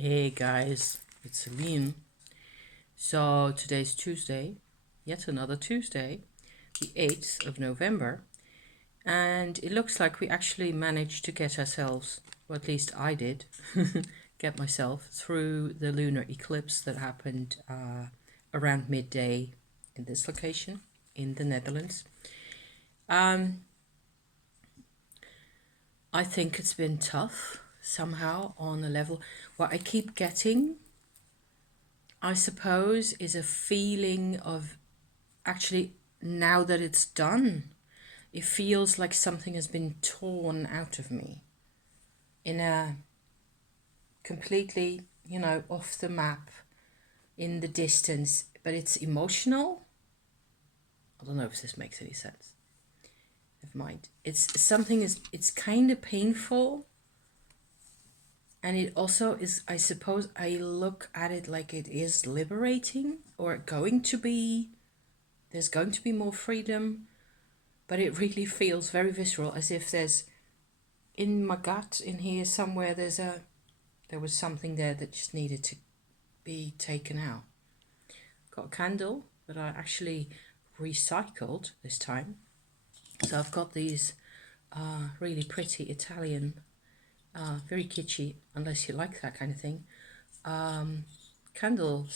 Hey guys, it's Celine. So today's Tuesday, yet another Tuesday, the 8th of November, and it looks like we actually managed to get ourselves, or at least I did, get myself through the lunar eclipse that happened around midday in this location in the Netherlands. I think it's been tough somehow on a level. What I keep getting, I suppose, is a feeling of actually, now that it's done, it feels like something has been torn out of me in a completely, off the map, in the distance, but it's emotional. I don't know if this makes any sense. Never mind. It's kind of painful. And it also is, I suppose, I look at it like it is liberating or going to be. There's going to be more freedom, but it really feels very visceral, as if there's, in my gut, in here somewhere, there was something there that just needed to be taken out. Got a candle that I actually recycled this time. So I've got these really pretty Italian, very kitschy, unless you like that kind of thing, candle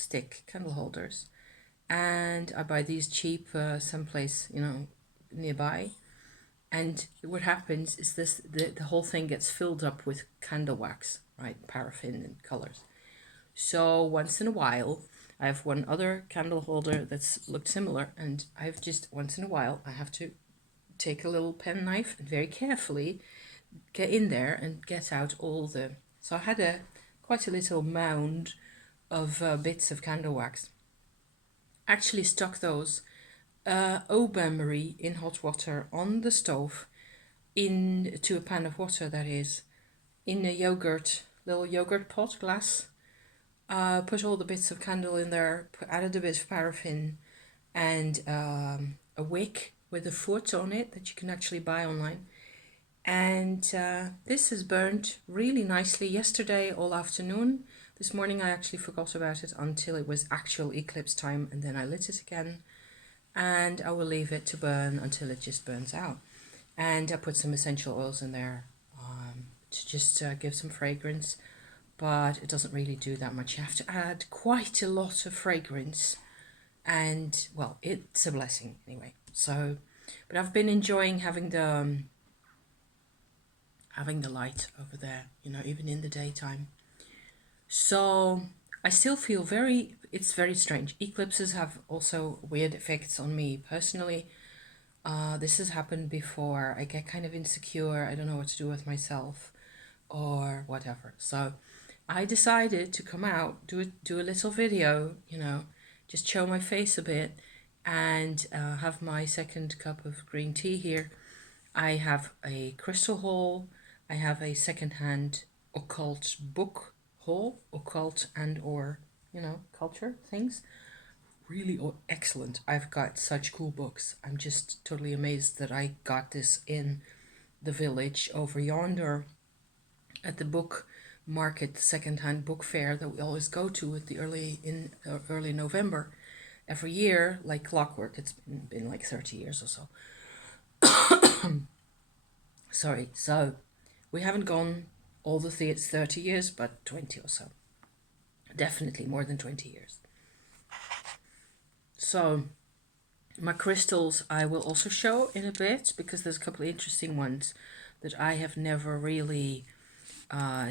holders. And I buy these cheap someplace, nearby. And what happens is the whole thing gets filled up with candle wax, right? Paraffin and colors. So once in a while, I have one other candle holder that's looked similar, and I've just, once in a while, I have to take a little pen knife and very carefully get in there and get out all the... So I had quite a little mound of bits of candle wax. Actually stuck those au bain-marie in hot water on the stove, into a pan of water, that is, in a little yogurt pot glass. Put all the bits of candle in there, added a bit of paraffin, and a wick with a foot on it that you can actually buy online. And this has burned really nicely yesterday all afternoon. This morning I actually forgot about it until it was actual eclipse time, and then I lit it again, and I will leave it to burn until it just burns out. And I put some essential oils in there to just give some fragrance, but it doesn't really do that much. You have to add quite a lot of fragrance, and well, it's a blessing anyway. So, but I've been enjoying having the light over there, even in the daytime. So I still feel it's very strange. Eclipses have also weird effects on me personally. This has happened before. I get kind of insecure. I don't know what to do with myself or whatever. So I decided to come out, do a little video, just show my face a bit, and have my second cup of green tea here. I have a crystal haul. I have a secondhand occult book haul, occult and or, culture things. Really excellent. I've got such cool books. I'm just totally amazed that I got this in the village over yonder at the book market, the secondhand book fair that we always go to at the early November every year, like clockwork. It's been like 30 years or so. Sorry. So we haven't gone all the 30 years, but 20 or so. Definitely more than 20 years. So my crystals I will also show in a bit, because there's a couple of interesting ones that I have never really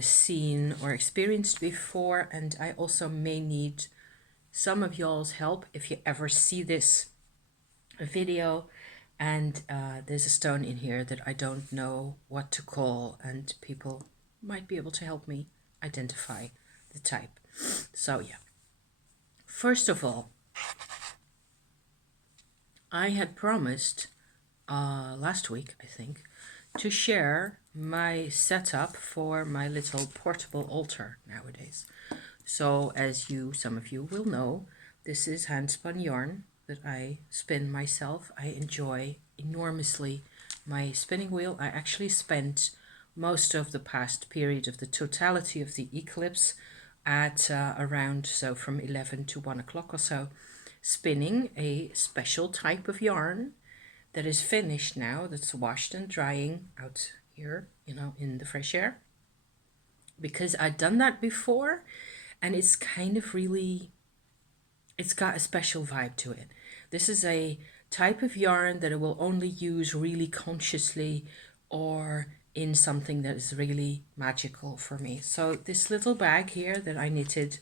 seen or experienced before, and I also may need some of y'all's help if you ever see this video and there's a stone in here that I don't know what to call, and people might be able to help me identify the type. So yeah, first of all, I had promised last week, I think, to share my setup for my little portable altar nowadays. So as some of you will know, this is hand spun yarn that I spin myself. I enjoy enormously my spinning wheel. I actually spent most of the past period of the totality of the eclipse at around, so from 11 to 1 o'clock or so, spinning a special type of yarn that is finished now, that's washed and drying out here, in the fresh air. Because I'd done that before, and it's kind of really, it's got a special vibe to it. This is a type of yarn that I will only use really consciously or in something that is really magical for me. So this little bag here that I knitted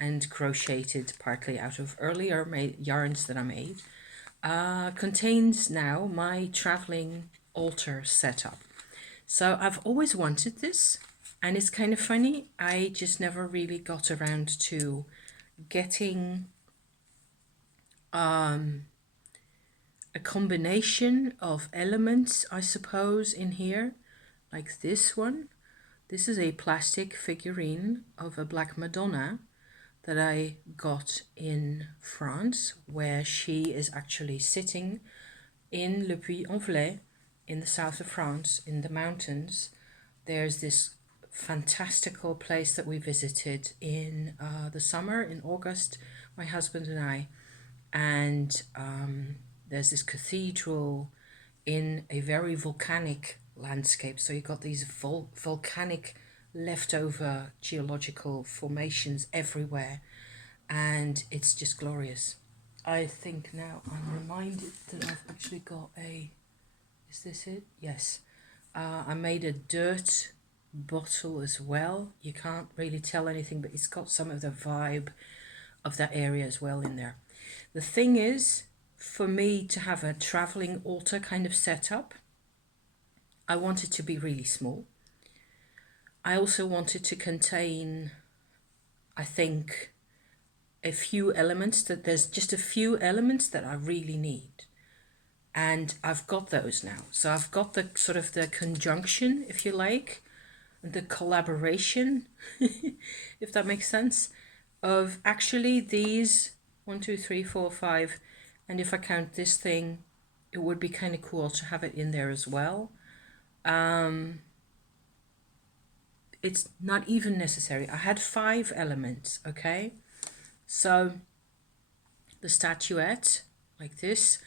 and crocheted partly out of earlier yarns that I made contains now my traveling altar setup. So I've always wanted this, and it's kind of funny, I just never really got around to getting a combination of elements, I suppose, in here, like this one. This is a plastic figurine of a Black Madonna that I got in France, where she is actually sitting in Le Puy-en-Velay in the south of France, in the mountains. There's this fantastical place that we visited in the summer, in August, my husband and I. And there's this cathedral in a very volcanic landscape. So you've got these volcanic leftover geological formations everywhere. And it's just glorious. I think now I'm reminded that I've actually got is this it? Yes. I made a dirt bottle as well. You can't really tell anything, but it's got some of the vibe of that area as well in there. The thing is, for me to have a traveling altar kind of setup, I want it to be really small. I also want it to contain, I think, a few elements, that there's just a few elements that I really need. And I've got those now. So I've got the sort of the conjunction, if you like, the collaboration, if that makes sense, of actually these 1, 2, 3, 4, 5. And if I count this thing, it would be kind of cool to have it in there as well. It's not even necessary. I had 5 elements, okay? So the statuette, like this,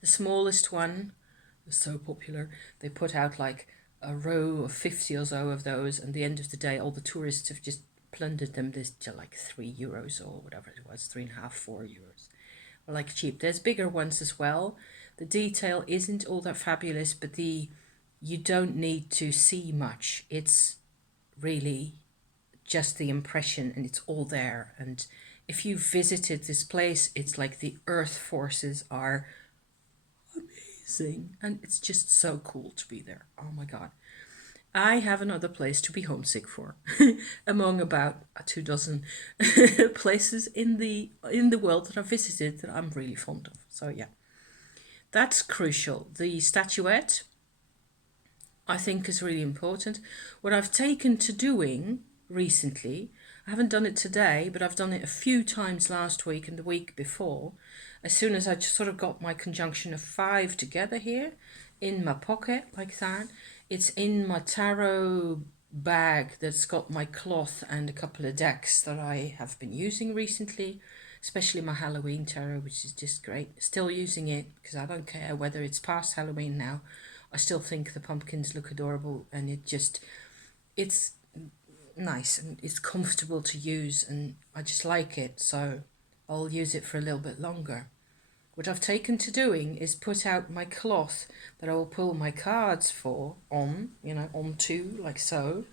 the smallest one was so popular. They put out like a row of 50 or so of those, and at the end of the day, all the tourists have just plundered them. This to like €3 or whatever it was, 3.5, €4, or like cheap. There's bigger ones as well. The detail isn't all that fabulous, but you don't need to see much. It's really just the impression, and it's all there. And if you visited this place, it's like the earth forces are amazing, and it's just so cool to be there. Oh my god, I have another place to be homesick for among about 24 places in the world that I've visited that I'm really fond of. So yeah, that's crucial. The statuette, I think, is really important. What I've taken to doing recently, I haven't done it today, but I've done it a few times last week and the week before. As soon as I just sort of got my conjunction of 5 together here in my pocket like that, it's in my tarot bag that's got my cloth and a couple of decks that I have been using recently, especially my Halloween tarot, which is just great. Still using it because I don't care whether it's past Halloween now. I still think the pumpkins look adorable, and it's nice and it's comfortable to use, and I just like it, so I'll use it for a little bit longer. What I've taken to doing is put out my cloth that I will pull my cards onto, like so,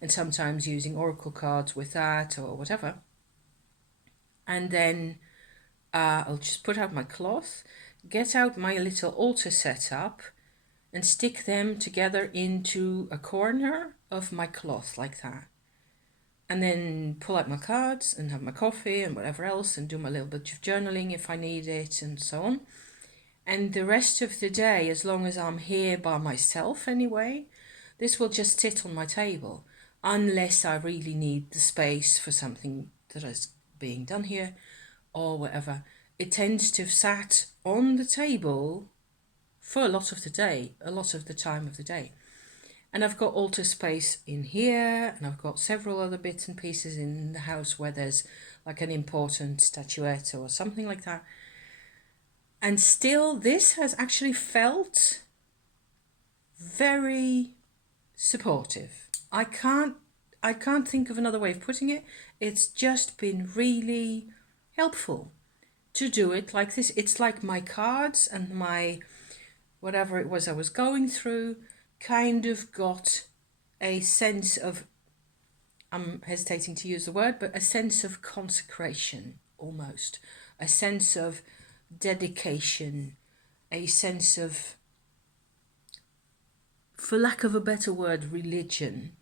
and sometimes using oracle cards with that or whatever. And then I'll just put out my cloth, get out my little altar setup, and stick them together into a corner of my cloth like that. And then pull out my cards and have my coffee and whatever else, and do my little bit of journaling if I need it, and so on. And the rest of the day, as long as I'm here by myself anyway, this will just sit on my table, unless I really need the space for something that is being done here or whatever. It tends to have sat on the table for a lot of the time of the day. And I've got altar space in here, and I've got several other bits and pieces in the house where there's like an important statuette or something like that. And still, this has actually felt very supportive. I can't think of another way of putting it. It's just been really helpful to do it like this. It's like my cards and my whatever it was I was going through kind of got a sense of, I'm hesitating to use the word, but a sense of consecration almost, a sense of dedication, a sense of, for lack of a better word, religion.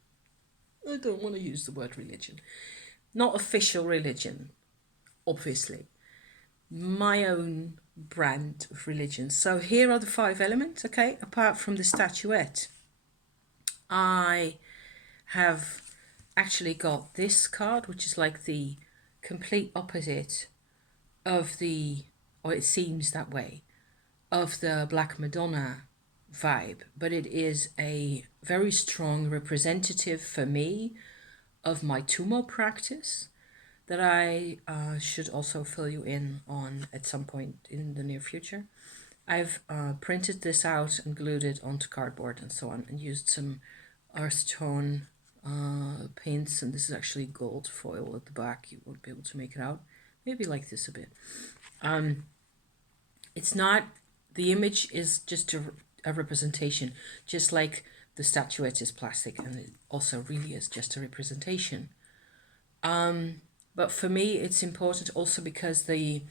I don't want to use the word religion. Not official religion, obviously. My own brand of religion. So here are the 5 elements, okay? Apart from the statuette, I have actually got this card, which is like the complete opposite of the, or it seems that way, of the Black Madonna vibe, but it is a very strong representative for me of my Tumo practice that I should also fill you in on at some point in the near future. I've printed this out and glued it onto cardboard and so on, and used some earth tone paints, and this is actually gold foil at the back. You won't be able to make it out. Maybe like this a bit. It's not, the image is just a representation, just like the statuette is plastic, and it also really is just a representation. But for me, it's important also because the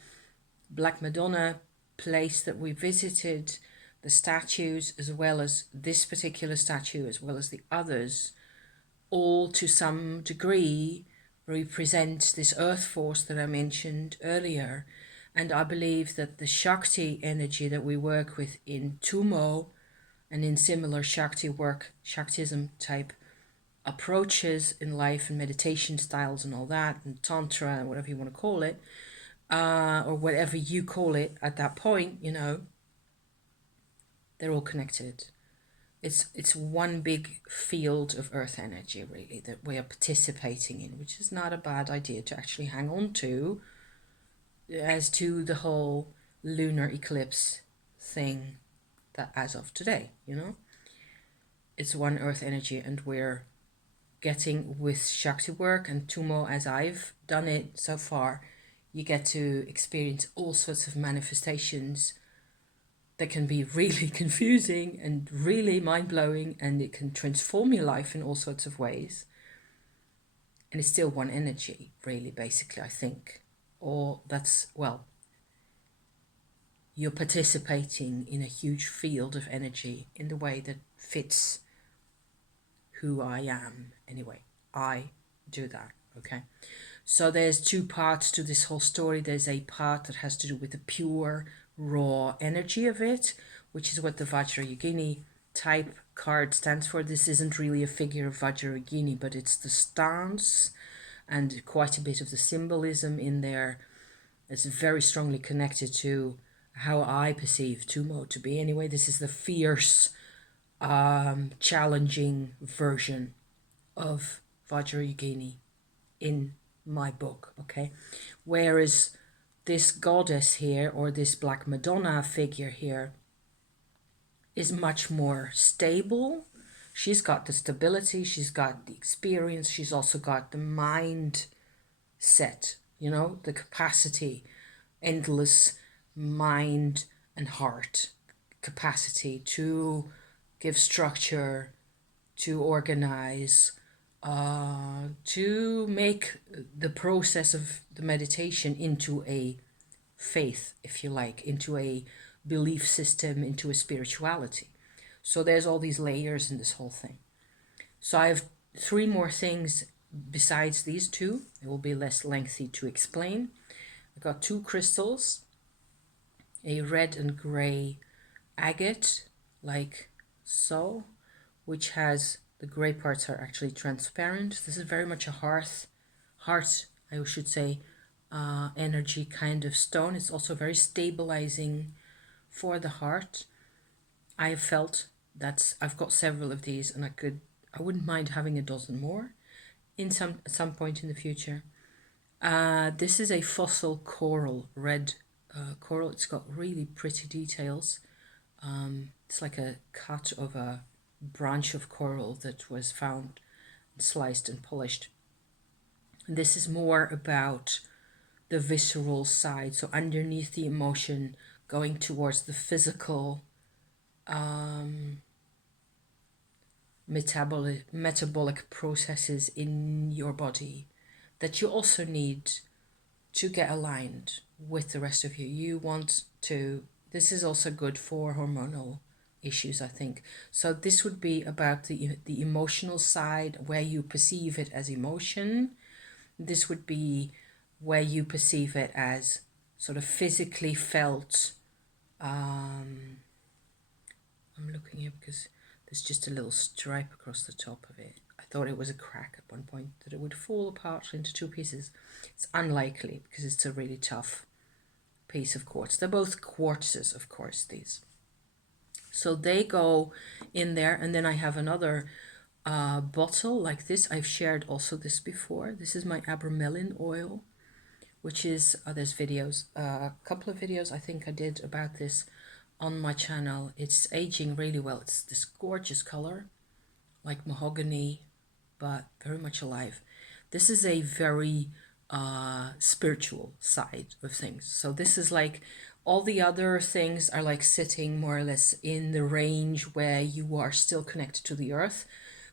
Black Madonna place that we visited, the statues, as well as this particular statue, as well as the others, all to some degree represent this earth force that I mentioned earlier. And I believe that the Shakti energy that we work with in Tumo and in similar Shakti work, Shaktism type approaches in life and meditation styles and all that, and Tantra and whatever you want to call it, or whatever you call it at that point, you know, they're all connected. It's one big field of earth energy, really, that we are participating in, which is not a bad idea to actually hang on to, as to the whole lunar eclipse thing that as of today, you know, it's one earth energy, and we're getting with Shakti work and Tumo, as I've done it so far, you get to experience all sorts of manifestations that can be really confusing and really mind-blowing, and it can transform your life in all sorts of ways. And it's still one energy, really, basically, I think. Or that's, well, you're participating in a huge field of energy in the way that fits who I am. Anyway, I do that, okay? So there's 2 parts to this whole story. There's a part that has to do with the pure, raw energy of it, which is what the Vajrayogini type card stands for. This isn't really a figure of Vajrayogini, but it's the stance and quite a bit of the symbolism in there. It's very strongly connected to how I perceive Tumo to be. Anyway, this is the fierce, challenging version of Vajrayogini in my book, okay? Whereas this goddess here, or this Black Madonna figure here, is much more stable. She's got the stability, she's got the experience, she's also got the mind set, you know, the capacity, endless mind and heart capacity to give structure, to organize, to make the process of the meditation into a faith, if you like, into a belief system, into a spirituality. So there's all these layers in this whole thing. So I have 3 more things besides these 2. It will be less lengthy to explain. I got 2 crystals, a red and gray agate, like so, which has, the gray parts are actually transparent. This is very much a heart, I should say, energy kind of stone. It's also very stabilizing for the heart, I have felt, I've got several of these, and I wouldn't mind having a dozen more in at some point in the future. This is a fossil coral, red coral. It's got really pretty details. It's like a cut of a branch of coral that was found, sliced and polished. And this is more about the visceral side, so underneath the emotion, going towards the physical metabolic processes in your body that you also need to get aligned with the rest of you. You want to, this is also good for hormonal issues, I think. So this would be about the emotional side, where you perceive it as emotion. This would be where you perceive it as sort of physically felt. I'm looking here because there's just a little stripe across the top of it. I thought it was a crack at one point, that it would fall apart into two pieces. It's unlikely because it's a really tough piece of quartz. They're both quartzes, of course, these. So they go in there, and then I have another bottle like this. I've shared also this before. This is my abramelin oil, which is, there's videos, a couple of videos I think I did about this on my channel. It's aging really well. It's this gorgeous color, like mahogany, but very much alive. This is a very spiritual side of things. So this is like, all the other things are like sitting more or less in the range where you are still connected to the earth.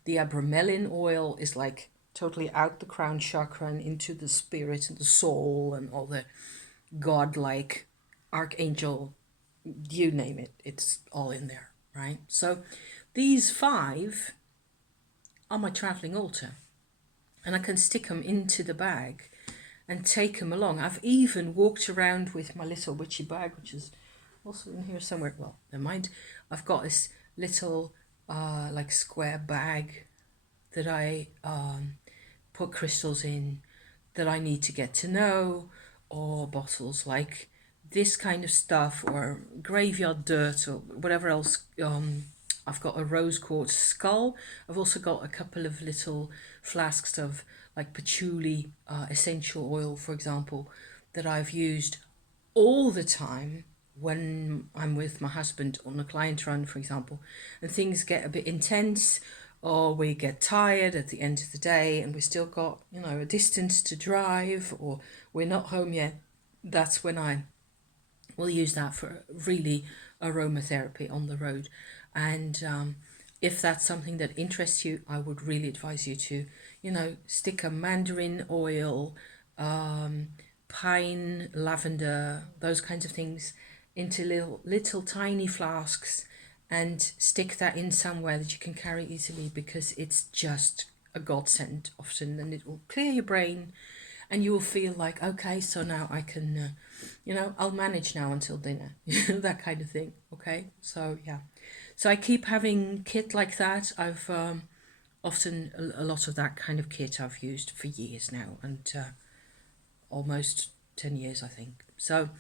The abramelin oil is like totally out the crown chakra and into the spirit and the soul and all the godlike archangel, you name it, it's all in there, right? So these 5 are my traveling altar, and I can stick them into the bag and take them along. I've even walked around with my little witchy bag, which is also in here somewhere. Well, never mind. I've got this little like square bag that I put crystals in that I need to get to know, or bottles like this kind of stuff, or graveyard dirt, or whatever else. I've got a rose quartz skull. I've also got a couple of little flasks of like patchouli essential oil, for example, that I've used all the time when I'm with my husband on a client run, for example, and things get a bit intense, or we get tired at the end of the day and we still got, a distance to drive, or we're not home yet. That's when I will use that for really aromatherapy on the road. And if that's something that interests you, I would really advise you to, stick a mandarin oil, pine, lavender, those kinds of things into little tiny flasks, and stick that in somewhere that you can carry easily, because it's just a godsend often, and it will clear your brain, and you will feel like, okay, so now I can, I'll manage now until dinner, that kind of thing. Okay, so yeah, so I keep having kit like that. I've often a lot of that kind of kit I've used for years now, and almost 10 years, I think. So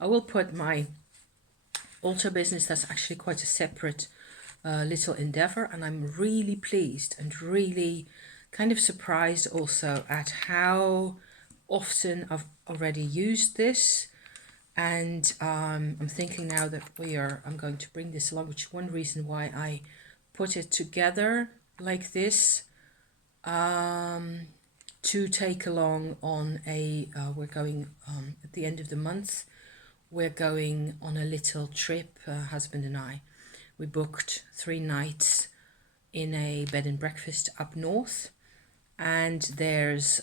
I will put my altar business, that's actually quite a separate little endeavor, and I'm really pleased and really kind of surprised also at how often I've already used this. And I'm thinking now that I'm going to bring this along, which is one reason why I put it together like this, to take along on we're going at the end of the month, we're going on a little trip, husband and I. We booked 3 nights in a bed and breakfast up north, and there's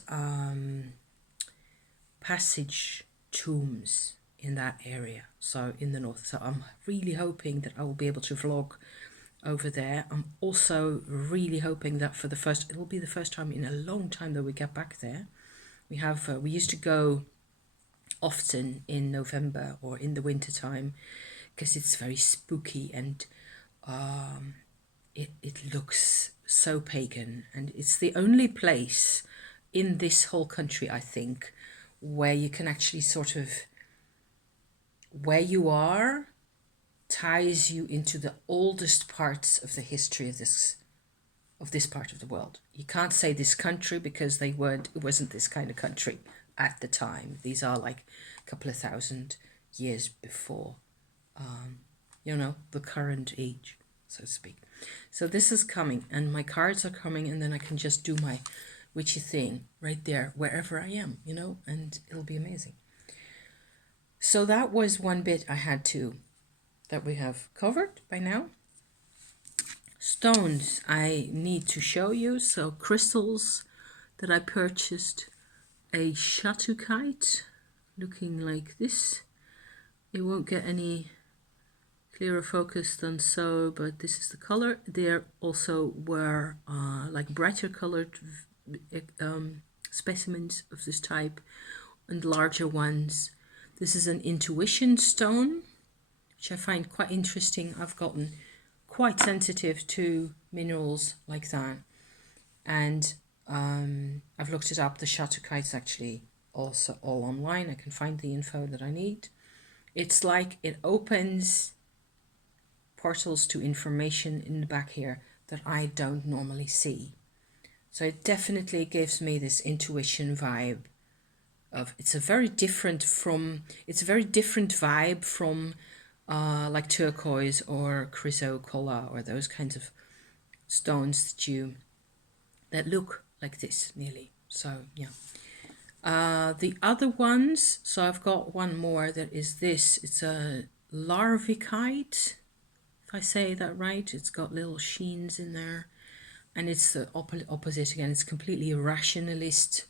passage tombs in that area, so in the north. So I'm really hoping that I will be able to vlog over there. I'm also really hoping that it'll be the first time in a long time that we get back there. We used to go often in November or in the winter time, because it's very spooky, and it looks so pagan, and it's the only place in this whole country, I think, where you can actually sort of, where you are, ties you into the oldest parts of the history of this part of the world. You can't say this country because it wasn't this kind of country at the time. These are like a couple of thousand years before, the current age, so to speak. So this is coming, and my cards are coming, and then I can just do my witchy thing right there, wherever I am, and it'll be amazing. So that was one bit that we have covered by now. Stones I need to show you. So crystals that I purchased, a shatukite looking like this. It won't get any clearer focus than so, but this is the color. There also were like brighter colored specimens of this type and larger ones. This is an intuition stone, which I find quite interesting. I've gotten quite sensitive to minerals like that, and I've looked it up. The shatukite's actually also all online. I can find the info that I need. It's like it opens portals to information in the back here that I don't normally see. So it definitely gives me this intuition vibe of it's a very different vibe from like turquoise or chrysocolla or those kinds of stones that look like this nearly. So yeah. The other ones, so I've got one more that is this. It's a larvikite, if I say that right. It's got little sheens in there, and it's the opposite again. It's completely rationalist,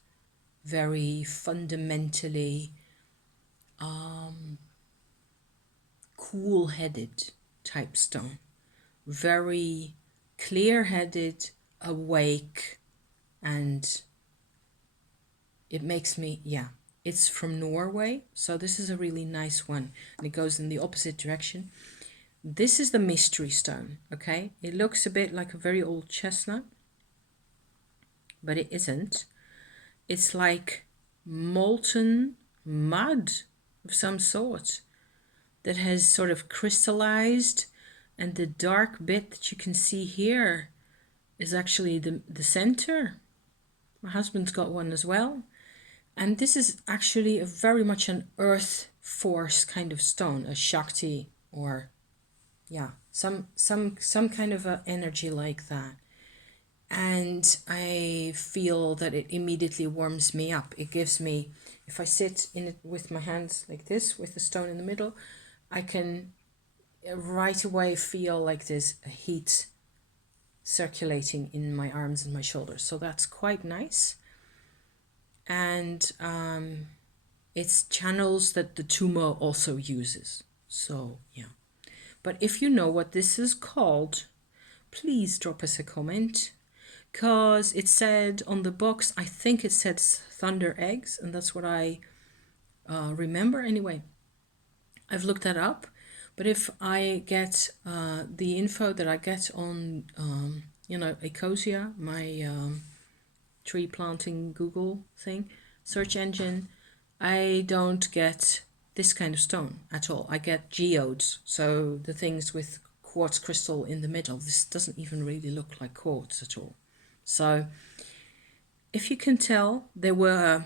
very fundamentally cool-headed type stone, very clear-headed, awake, and it makes me, it's from Norway, so this is a really nice one, and it goes in the opposite direction. This is the mystery stone, okay? It looks a bit like a very old chestnut, but it isn't. It's like molten mud of some sort that has sort of crystallized, and the dark bit that you can see here is actually the center. My husband's got one as well. And this is actually very much an earth force kind of stone, a Shakti, or some kind of a energy like that. And I feel that it immediately warms me up. It gives me, if I sit in it with my hands like this, with the stone in the middle, I can right away feel like there's a heat circulating in my arms and my shoulders. So that's quite nice. And it's channels that the Tumo also uses. So yeah. But if you know what this is called, please drop us a comment, because it said on the box, I think it said thunder eggs, and that's what I remember anyway. I've looked that up, but if I get the info that I get on Ecosia, my tree planting Google thing, search engine, I don't get this kind of stone at all. I get geodes, so the things with quartz crystal in the middle. This doesn't even really look like quartz at all. So if you can tell, there were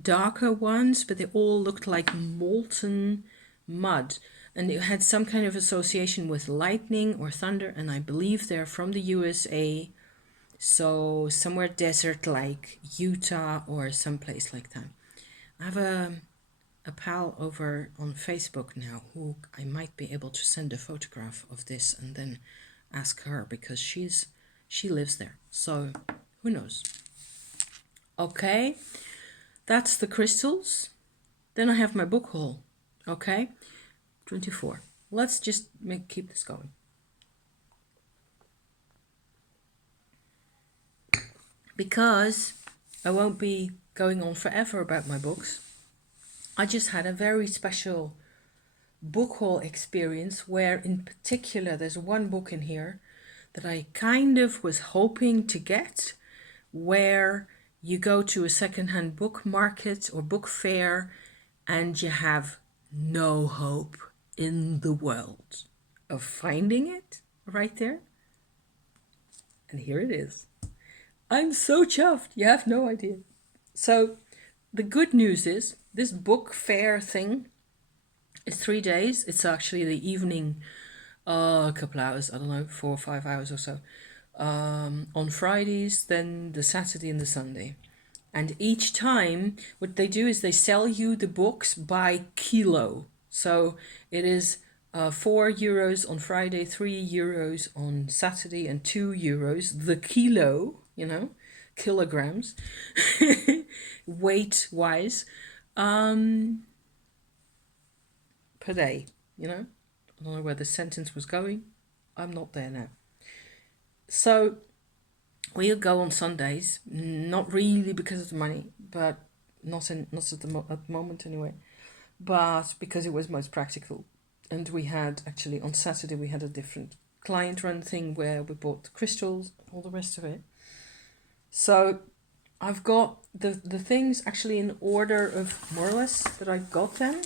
darker ones, but they all looked like molten mud, and it had some kind of association with lightning or thunder, and I believe they're from the USA, so somewhere desert like Utah or someplace like that. I have a pal over on Facebook now who I might be able to send a photograph of this and then ask her, because she lives there, so who knows. Okay, that's the crystals. Then I have my book haul. Okay, 24. Let's just keep this going. Because I won't be going on forever about my books. I just had a very special book haul experience where in particular there's one book in here that I kind of was hoping to get, where you go to a secondhand book market or book fair and you have no hope in the world. of finding it right there. And here it is. I'm so chuffed. You have no idea. So the good news is this book fair thing is 3 days. It's actually the evening, a couple hours, I don't know, 4 or 5 hours or so. On Fridays, then the Saturday and the Sunday. And each time, what they do is they sell you the books by kilo. So it is €4 on Friday, €3 on Saturday, and €2 the kilo, kilograms, weight wise, per day, I don't know where the sentence was going. I'm not there now. So we'll go on Sundays, not really because of the money, but not at the moment anyway, but because it was most practical. And we had actually on Saturday we had a different client run thing where we bought the crystals, all the rest of it. So I've got the things actually in order of more or less that I got them.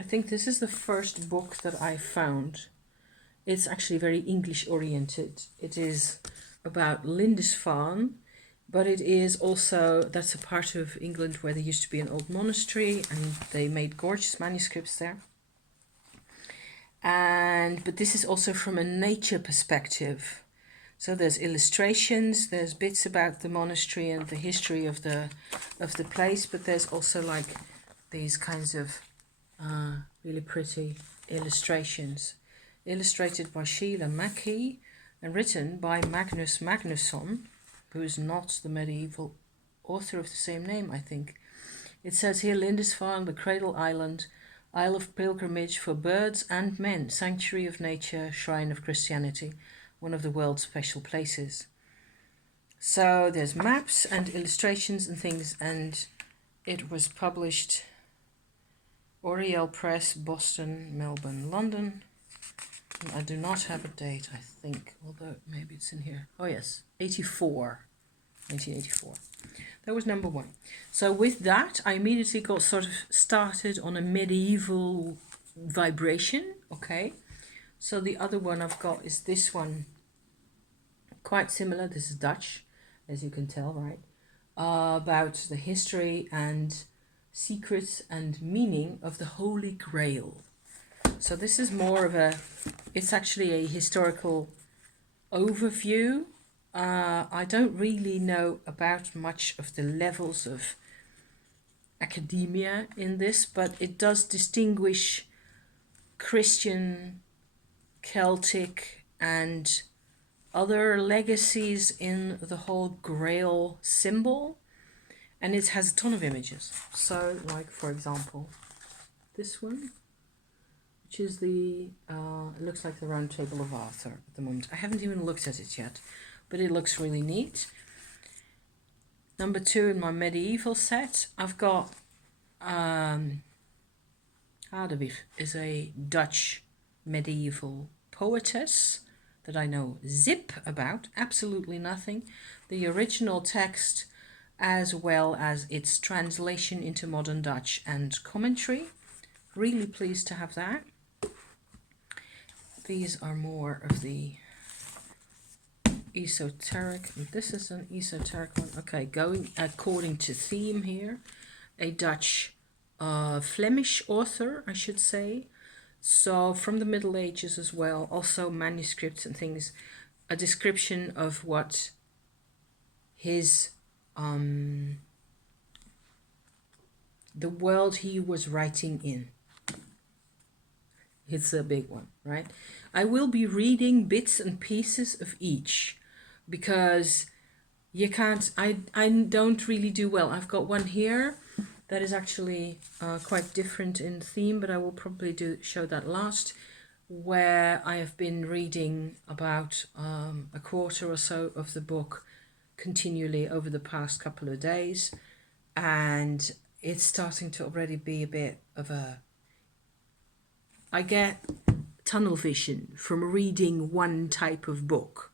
I think this is the first book that I found. It's actually very English oriented. It is about Lindisfarne, but it is also, that's a part of England where there used to be an old monastery and they made gorgeous manuscripts there. But this is also from a nature perspective. So there's illustrations, there's bits about the monastery and the history of the place, but there's also like these kinds of really pretty illustrations, illustrated by Sheila Mackie and written by Magnus Magnusson, who is not the medieval author of the same name, I think. It says here, Lindisfarne, the Cradle Island, Isle of Pilgrimage for birds and men, sanctuary of nature, shrine of Christianity, one of the world's special places. So there's maps and illustrations and things, and it was published Oriel Press, Boston, Melbourne, London. And I do not have a date, I think, although maybe it's in here. Oh yes, 1984. That was number one. So with that, I immediately got sort of started on a medieval vibration, okay? So the other one I've got is this one, quite similar. This is Dutch, as you can tell, right? About the history and secrets and meaning of the Holy Grail. So this is more of it's actually a historical overview. I don't really know about much of the levels of academia in this, but it does distinguish Christian, Celtic, and other legacies in the whole Grail symbol. And it has a ton of images. So, like, for example, this one, which is it looks like the Round Table of Arthur at the moment. I haven't even looked at it yet, but it looks really neat. Number 2 in my medieval set, I've got Hadewig is a Dutch medieval poetess that I know zip about, absolutely nothing. The original text as well as its translation into modern Dutch and commentary. Really pleased to have that. These are more of the esoteric. This is an esoteric one. Okay, going according to theme here. A Dutch Flemish author, I should say. So from the Middle Ages as well. Also manuscripts and things. A description of what his the world he was writing in. It's a big one, right? I will be reading bits and pieces of each because you can't, I don't really do well. I've got one here that is actually quite different in theme, but I will probably show that last, where I have been reading about a quarter or so of the book continually over the past couple of days, and it's starting to already be a bit of I get tunnel vision from reading one type of book.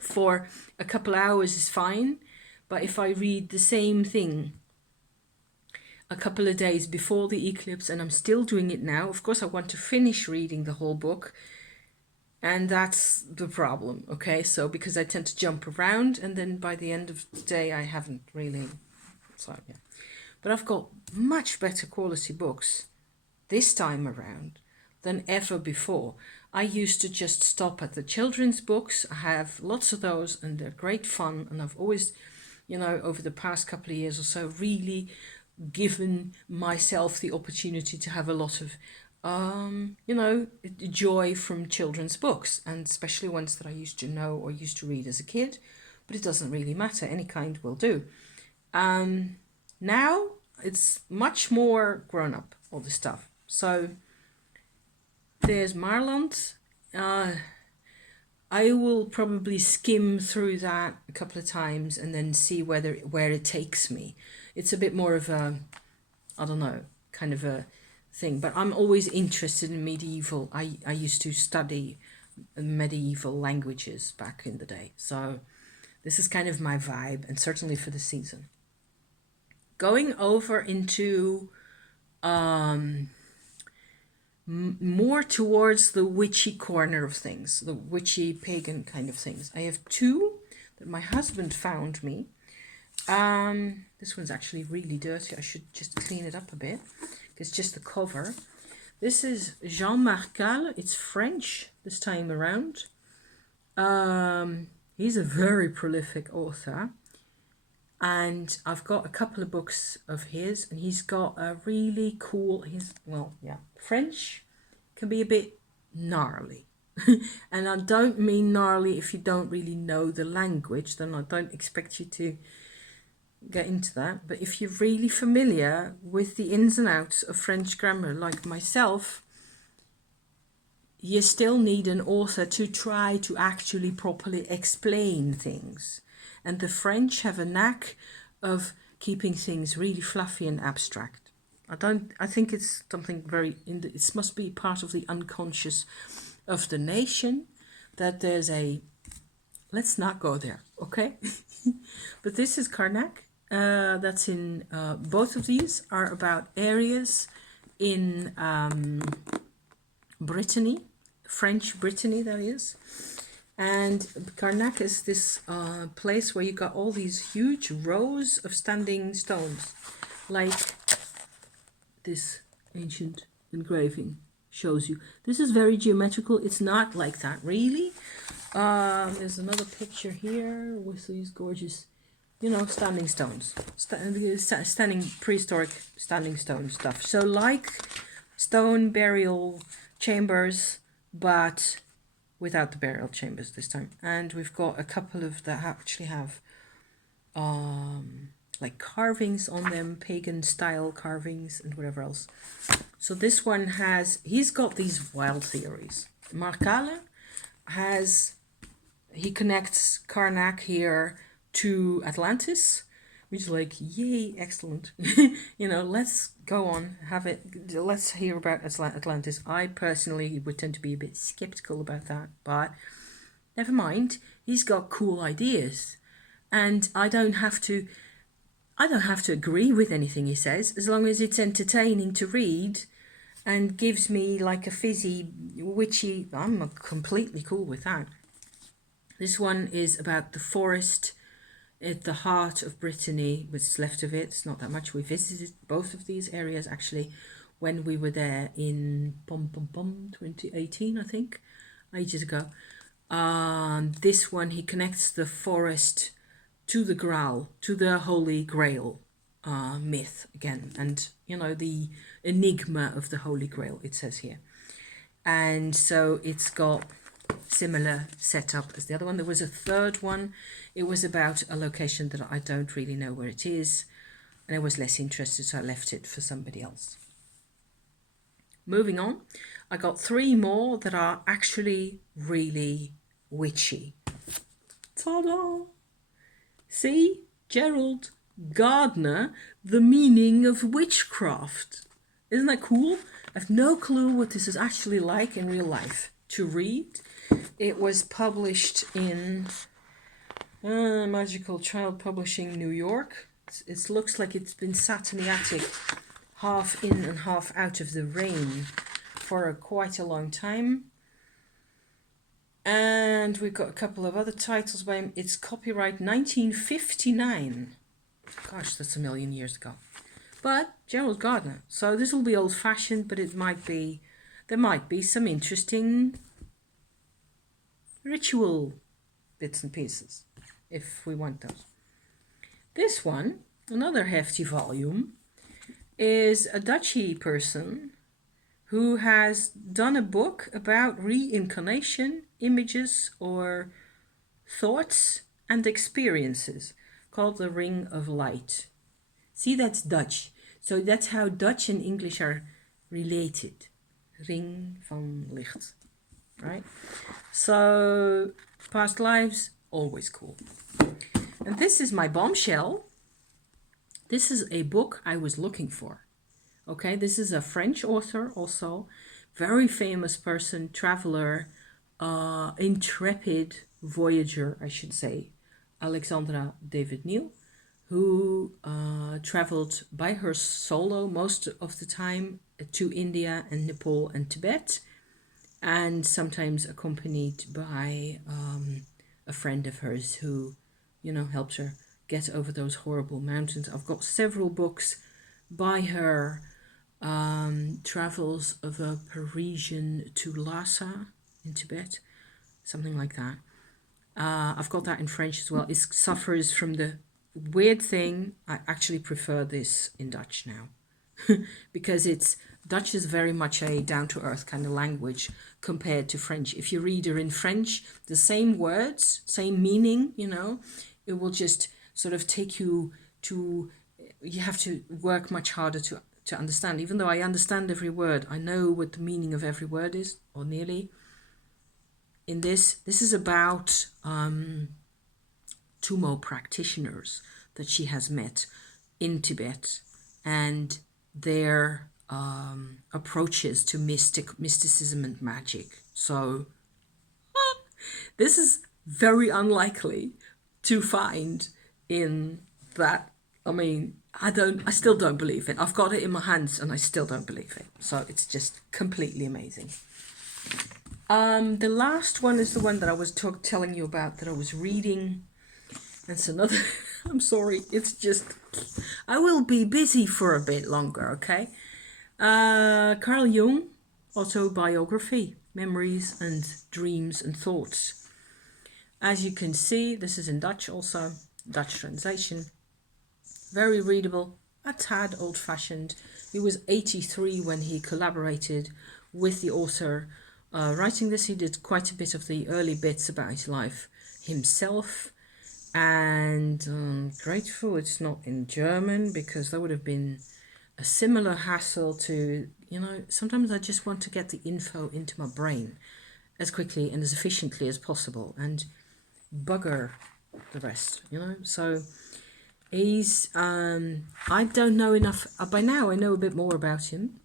For a couple hours is fine, but if I read the same thing a couple of days before the eclipse, and I'm still doing it now. Of course, I want to finish reading the whole book, and that's the problem, okay? So because I tend to jump around, and then by the end of the day, I haven't really, so yeah. But I've got much better quality books this time around than ever before. I used to just stop at the children's books. I have lots of those, and they're great fun, and I've always, over the past couple of years or so, really given myself the opportunity to have a lot of joy from children's books, and especially ones that I used to know or used to read as a kid, but it doesn't really matter, any kind will do. Now it's much more grown up, all this stuff. So there's Marland. I will probably skim through that a couple of times and then see where it takes me. It's a bit more of a, I don't know, kind of a thing. But I'm always interested in medieval. I used to study medieval languages back in the day. So this is kind of my vibe, and certainly for the season. Going over into more towards the witchy corner of things, the witchy pagan kind of things. I have two that my husband found me. This one's actually really dirty. I should just clean it up a bit. It's just the cover. This is Jean Marcal. It's French this time around. He's a very prolific author. And I've got a couple of books of his, and he's got a really cool, French can be a bit gnarly. And I don't mean gnarly if you don't really know the language, then I don't expect you to get into that. But if you're really familiar with the ins and outs of French grammar, like myself, you still need an author to try to actually properly explain things. And the French have a knack of keeping things really fluffy and abstract. I think it's something it must be part of the unconscious of the nation that there's let's not go there, okay? But this is Karnak. That's in, both of these are about areas in Brittany, French Brittany, that is. And Karnak is this place where you got all these huge rows of standing stones, like this ancient engraving shows you. This is very geometrical. It's not like that, really. There's another picture here with these gorgeous, standing stones, standing prehistoric standing stone stuff. So like stone burial chambers, but without the burial chambers this time. And we've got a couple of that actually have like carvings on them, pagan style carvings and whatever else. So this one he's got these wild theories. Marcale he connects Karnak here to Atlantis, which is like, yay, excellent. Let's go on, let's hear about Atlantis. I personally would tend to be a bit skeptical about that, but never mind. He's got cool ideas, and I don't have to agree with anything he says, as long as it's entertaining to read and gives me like a fizzy, witchy. I'm completely cool with that. This one is about the forest at the heart of Brittany, what's left of it. It's not that much. We visited both of these areas actually when we were there in 2018, I think, ages ago. This one, he connects the forest to the Graal, to the Holy Grail myth again, and the enigma of the Holy Grail, it says here. And so it's got similar setup as the other one. There was a third one. It was about a location that I don't really know where it is, and I was less interested, so I left it for somebody else. Moving on, I got 3 more that are actually really witchy. Ta-da! See, Gerald Gardner, The Meaning of Witchcraft. Isn't that cool? I have no clue what this is actually like in real life to read. It was published in Magical Child Publishing, New York. It looks like it's been sat in the attic, half in and half out of the rain for quite a long time. And we've got a couple of other titles by him. It's copyright 1959. Gosh, that's a million years ago. But Gerald Gardner. So this will be old-fashioned, but there might be some interesting ritual bits and pieces, if we want those. This one, another hefty volume, is a Dutchy person who has done a book about reincarnation, images or thoughts and experiences, called The Ring of Light. See, that's Dutch. So that's how Dutch and English are related. Ring van licht, right? So past lives, always cool. And this is my bombshell. This is a book I was looking for. Okay, this is a French author also, very famous person, traveler, intrepid voyager, I should say, Alexandra David Neal, who traveled by her solo most of the time to India and Nepal and Tibet, and sometimes accompanied by a friend of hers who, helped her get over those horrible mountains. I've got several books by her. Travels of a Parisian to Lhasa in Tibet, something like that. I've got that in French as well. It suffers from the weird thing. I actually prefer this in Dutch now because Dutch is very much a down-to-earth kind of language compared to French. If you read her in French, the same words, same meaning, it will just sort of take you to, you have to work much harder to understand. Even though I understand every word, I know what the meaning of every word is, or nearly. In this is about Tumo practitioners that she has met in Tibet and their approaches to mysticism and magic. So this is very unlikely to find in that. I mean, I still don't believe it. I've got it in my hands and I still don't believe it. So it's just completely amazing. The last one is the one that I was telling you about that I was reading. It's another, I'm sorry, it's just, I will be busy for a bit longer, okay? Carl Jung, autobiography, memories and dreams and thoughts. As you can see, this is in Dutch also, Dutch translation. Very readable, a tad old-fashioned. He was 83 when he collaborated with the author writing this. He did quite a bit of the early bits about his life himself, and I'm grateful it's not in German, because that would have been a similar hassle to, sometimes I just want to get the info into my brain as quickly and as efficiently as possible and bugger the rest, so he's, I don't know enough, by now I know a bit more about him,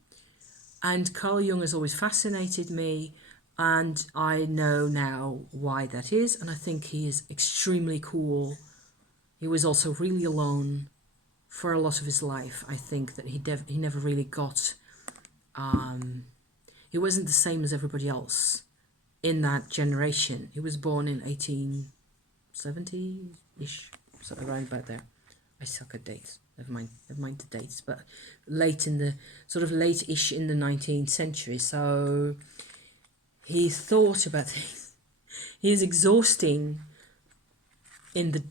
and Carl Jung has always fascinated me, and I know now why that is, and I think he is extremely cool. He was also really alone for a lot of his life. I think that he never really got, he wasn't the same as everybody else in that generation. He was born in 1870-ish, so around about there. I suck at dates. Never mind the dates, but late-ish in the 19th century. So he thought about things. He is exhausting in the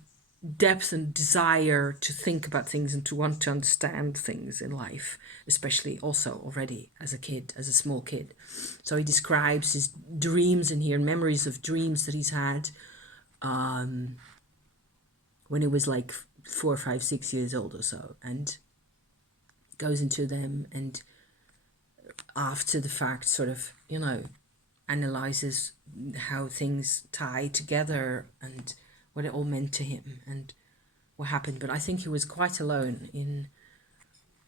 depth and desire to think about things and to want to understand things in life, especially also already as a kid, as a small kid. So he describes his dreams in here, memories of dreams that he's had when he was like 4, 5, 6 years old or so, and goes into them, and after the fact sort of, analyzes how things tie together and what it all meant to him and what happened. But I think he was quite alone in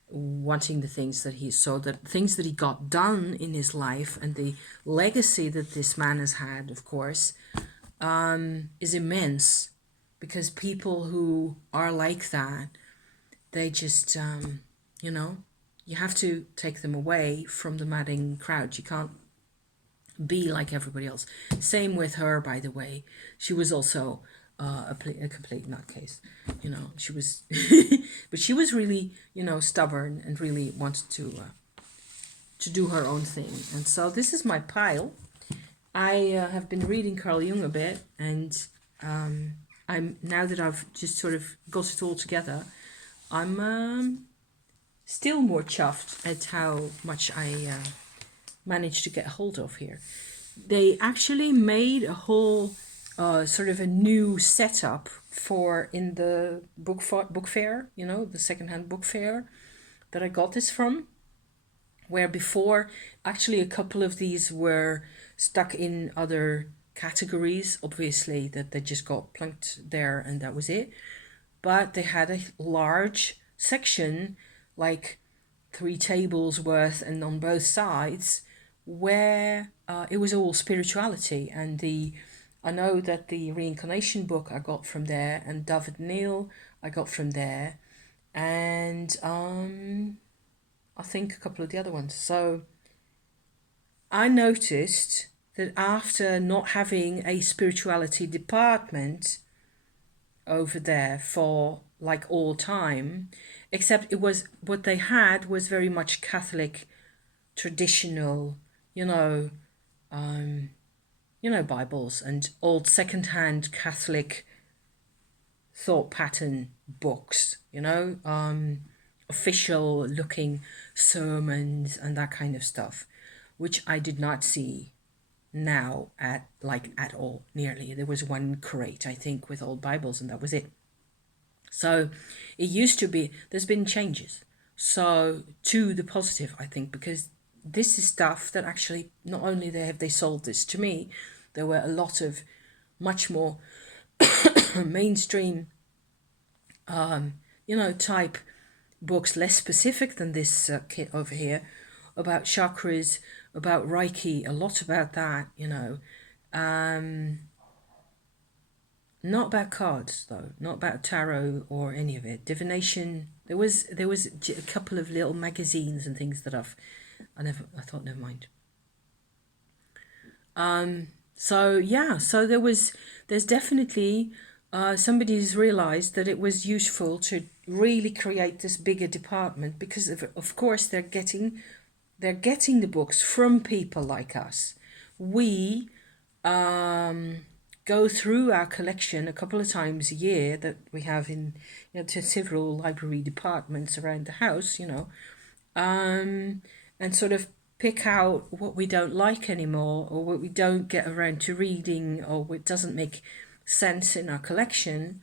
wanting the things that he saw, the things that he got done in his life, and the legacy that this man has had, of course, is immense, because people who are like that they just, you know, you have to take them away from the madding crowd. You can't be like everybody else. Same with her, by the way. She was also a complete nutcase. You know, she was, but she was really, you know, stubborn and really wanted to do her own thing. And so this is my pile. I have been reading Carl Jung a bit, and I'm now that I've just sort of got it all together, I'm still more chuffed at how much I managed to get hold of here. They actually made a whole sort of a new setup for in the book fair, you know, the secondhand book fair that I got this from, where before actually a couple of these were stuck in other categories, obviously, that they just got plunked there and that was it. But they had a large section, like 3 tables worth and on both sides, where it was all spirituality. And I know that the reincarnation book I got from there, and David Neil I got from there, and I think a couple of the other ones. So I noticed that after not having a spirituality department over there for like all time, except it was what they had was very much Catholic, traditional, you know, Bibles and old secondhand Catholic thought pattern books, you know, official looking sermons and that kind of stuff, which I did not see now at all, nearly. There was one crate, I think, with old Bibles, and that was it. So it used to be, there's been changes. So to the positive, I think, because this is stuff that actually, not only have they sold this to me, there were a lot of much more mainstream, type books, less specific than this kit over here, about chakras, about Reiki, a lot about that, not about cards though, not about tarot or any of it. Divination. There was a couple of little magazines and things that I thought never mind. So yeah, so there's definitely somebody's realized that it was useful to really create this bigger department, because of course they're getting the books from people like us. We go through our collection a couple of times a year that we have in to several library departments around the house, and sort of pick out what we don't like anymore, or what we don't get around to reading, or what doesn't make sense in our collection,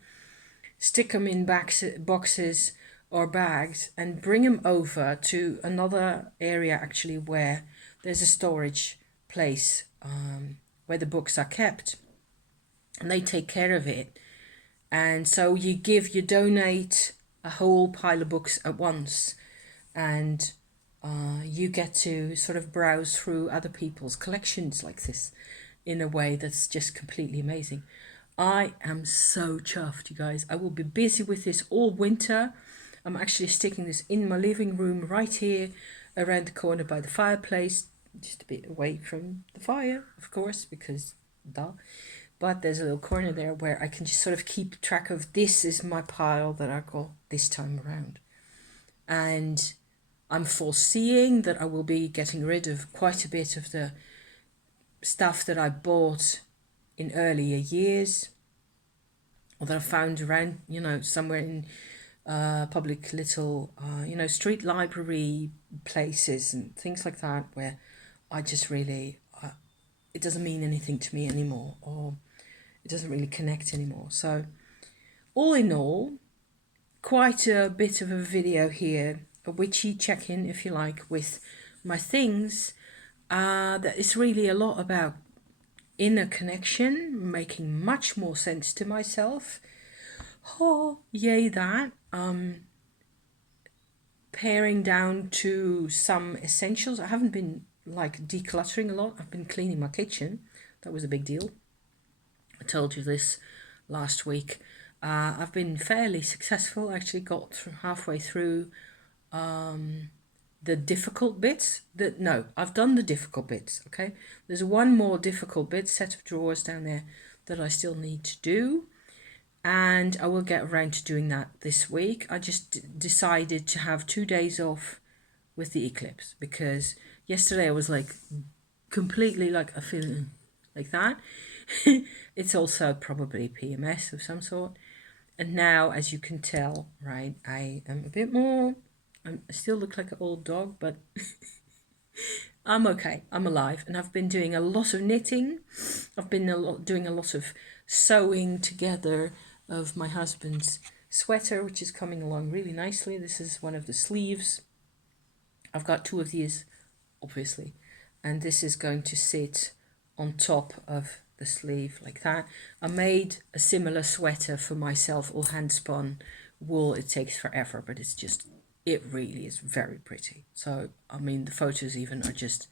stick them in boxes or bags and bring them over to another area actually where there's a storage place where the books are kept, and they take care of it. And so you donate a whole pile of books at once, and you get to sort of browse through other people's collections like this in a way that's just completely amazing. I am so chuffed, you guys. I will be busy with this all winter. I'm actually sticking this in my living room right here around the corner by the fireplace, just a bit away from the fire, of course, because duh. But there's a little corner there where I can just sort of keep track of, this is my pile that I got this time around. And I'm foreseeing that I will be getting rid of quite a bit of the stuff that I bought in earlier years, or that I found around, somewhere in public little, street library places and things like that, where I just really, it doesn't mean anything to me anymore, or it doesn't really connect anymore. So all in all, quite a bit of a video here, a witchy check-in, if you like, with my things. That is really a lot about inner connection, making much more sense to myself. Oh, yay that. Paring down to some essentials. I haven't been decluttering a lot. I've been cleaning my kitchen. That was a big deal. I told you this last week. I've been fairly successful. I actually got halfway through the difficult bits. No, I've done the difficult bits, okay? There's one more difficult bit, set of drawers down there, that I still need to do. And I will get around to doing that this week. I just decided to have 2 days off with the eclipse because yesterday I was like completely like a feeling like that. It's also probably PMS of some sort. And now, as you can tell, right, I am a bit more, I still look like an old dog, but I'm okay. I'm alive. And I've been doing a lot of knitting. I've been doing a lot of sewing together of my husband's sweater, which is coming along really nicely. This is one of the sleeves. I've got 2 of these, obviously. And this is going to sit on top of the sleeve like that. I made a similar sweater for myself, all hand spun wool. It takes forever, but it's just, it really is very pretty. So, I mean, the photos even are just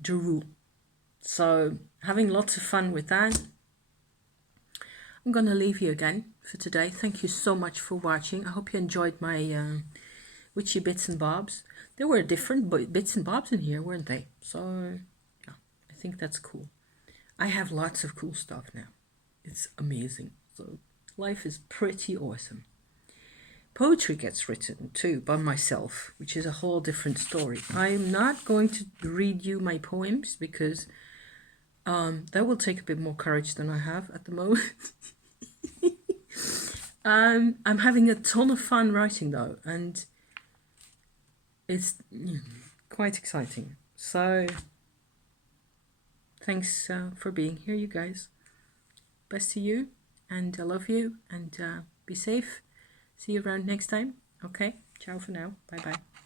drool. So, having lots of fun with that. I'm going to leave you again for today. Thank you so much for watching. I hope you enjoyed my witchy bits and bobs. There were different bits and bobs in here, weren't they? So, yeah, I think that's cool. I have lots of cool stuff now. It's amazing. So, life is pretty awesome. Poetry gets written too by myself, which is a whole different story. I'm not going to read you my poems because that will take a bit more courage than I have at the moment. I'm having a ton of fun writing though, and it's quite exciting. So thanks for being here, you guys. Best to you, and I love you, and be safe. See you around next time. Okay, ciao for now. Bye bye.